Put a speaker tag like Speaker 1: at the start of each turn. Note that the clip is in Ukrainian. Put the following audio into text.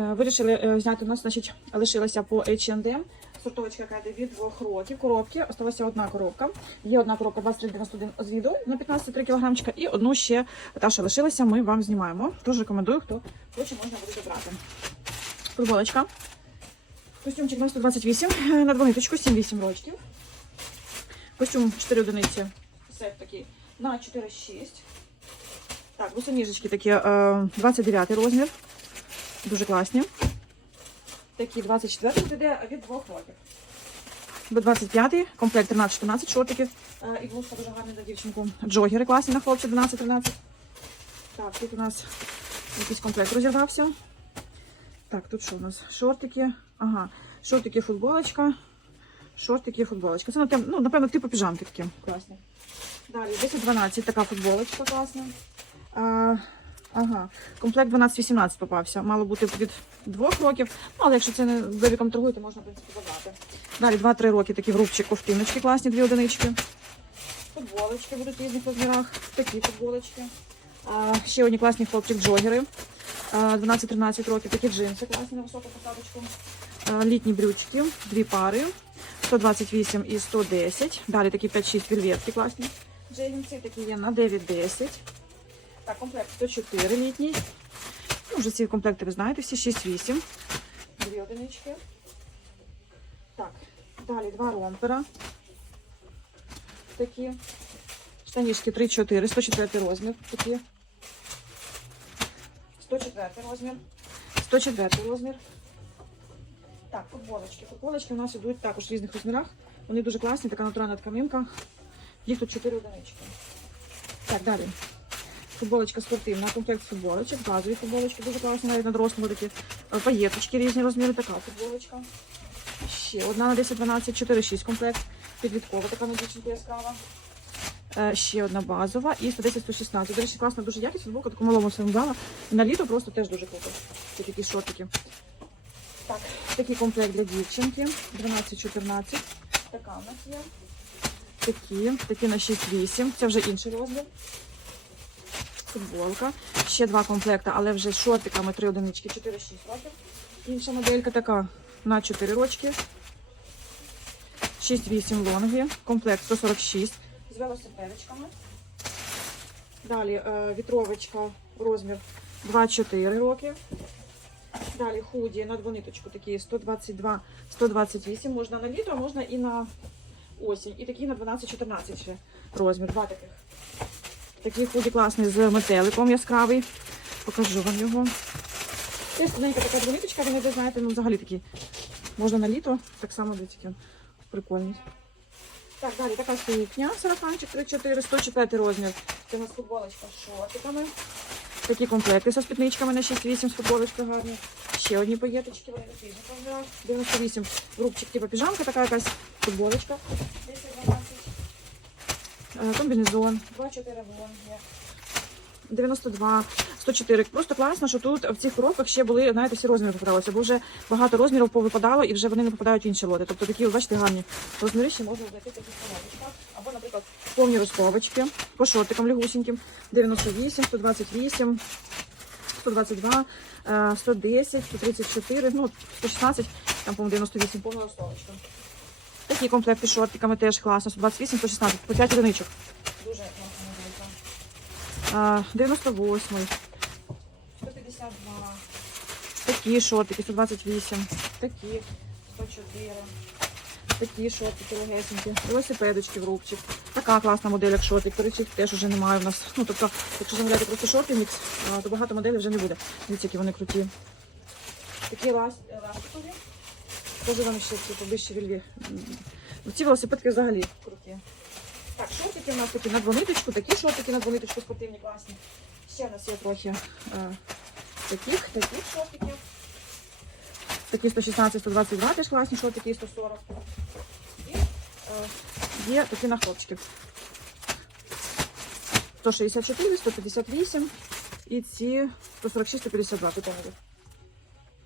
Speaker 1: Е, Вирішили е, зняти у нас, значить, лишилася по H&M. Сортовочка яка йде від двох років. Коробки. Осталася одна коробка. Є одна коробка 2391 з відео на 15,3 кг. І одну ще та, що лишилася, ми вам знімаємо. Дуже рекомендую, хто хоче, можна буде забрати. Футболочка. Костюмчик на 128 е, на двониточку, 7-8 рочків. Костюм 4 одиниці. Сет такий на 4,6. Так, босоніжечки такі е, 29 розмір. Дуже класні. Такі 24 йде від 2 років. До 25 комплект 13-14 шортиків. Е, і блузка дуже гарна для дівчинку. Джогери класні на хлопці 12-13. Так, тут у нас якийсь комплект розірвався. Так, тут що у нас? Шортики. Ага, шортики, футболочка. Шортики, футболочка. Це ну, ну, напевно, типу піжамки такі класні. Далі 10-12 така футболочка класна. Ага, комплект 12-18 попався. Мало бути від 2 років. Ну, але якщо це не за віком торгує, то можна, в принципі, забрати. Далі 2-3 роки такі в рубчик ковтиночки класні, дві одинички. Футболочки будуть в різних розмірах. Такі футболочки. А, ще одні класні хлопчик-джогери. 12-13 років. Такі джинси класні на високу посадочку. Літні брючки, дві пари. 128 і 110. Далі такі 5-6 вельветки класні. Джейнси такі є на 9-10. Так, комплект 104 літній. Ну, вже ці комплекти ви знаєте, всі 6-8. Дві одинички. Так, далі два ромпера. Такі. Штанішки 3-4, 104 розмір. Такі. 104 розмір. 104 розмір. Так, футболочки. Футболочки у нас ідуть також в різних розмірах. Вони дуже класні, така натуральна тканинка. Їх тут 4 одинички. Так, далі. Футболочка спортивна, комплект футболочок, базові футболочки дуже класні, навіть на дорослому такі. Е, Паєточки різні розміри, така футболочка. Ще одна на 10-12, 4-6 комплект. Підліткова така на дівчинку яскрава. Е, Ще одна базова і 110-116. До речі, класна дуже якість, футболка таку малому своєму дала. На літо просто теж дуже круто. Це такі шортики. Так, такий комплект для дівчинки. 12-14. Така у нас є. Такі, такі на 6-8. Це вже інший розмір. Футболка. Ще два комплекти, але вже з шортиками 3 одинички, 4-6 років. Інша моделька така на 4 рочки. 6-8 лонги. Комплект 146 з велосипедочками. Далі е, вітровочка розмір 2-4 роки. Далі худі на двониточку такі 122, 128. Можна на літо, можна і на осінь. І такі на 12-14 ще розмір. Два таких. Такий худі класний з метеликом яскравий. Покажу вам його. Це тоненька така двониточка, ви не знаєте, ну взагалі такі. Можна на літо, так само дивіться, прикольний. Так, далі така сукня, сарафанчик 3-4, 104 розмір. Це у нас футболочка з шортиками. Такі комплекти зі спідничками на 6-8 з футболочкою гарні. Ще одні паєточки, вони розмірах. 98 рубчик, типу піжамка, така якась футболочка. 10-12. Е, Комбінезон. 2-4 вон є. 92, 104. Просто класно, що тут в цих коробках ще були, знаєте, всі розміри попадалися, бо вже багато розмірів повипадало і вже вони не попадають в інші лоти. Тобто такі, бачите, гарні розміри ще можна знайти в таких коробочках. Або, наприклад, повні розковочки по шортикам лягусіньким. 98, 128, 122, е, 110, 134, ну, 116, там, по-моєму, 98, повна розковочка. Такі комплекти з шортиками теж класно. 128, 116, по 5 одиничок. Дуже класна. А, 98, 152, такі шортики, 128, такі, 104, такі шортики легесенькі, велосипедочки в рубчик. Така класна модель, як шортик. До теж вже немає в нас. Ну, тобто, якщо замовляти просто шорти мікс, то багато моделей вже не буде. Дивіться, які вони круті. Такі ластикові. Тоже ще ці вищі вільві. Ну, Ці велосипедки взагалі круті. Так, шортики у нас такі на двониточку, такі шортики на двониточку спортивні, класні. Ще у нас є трохи е, таких, таких шортиків. Такі 116-122 теж класні шортики і 140. І е, є такі на хлопчиків. 164, 158 і ці 146-152 питання.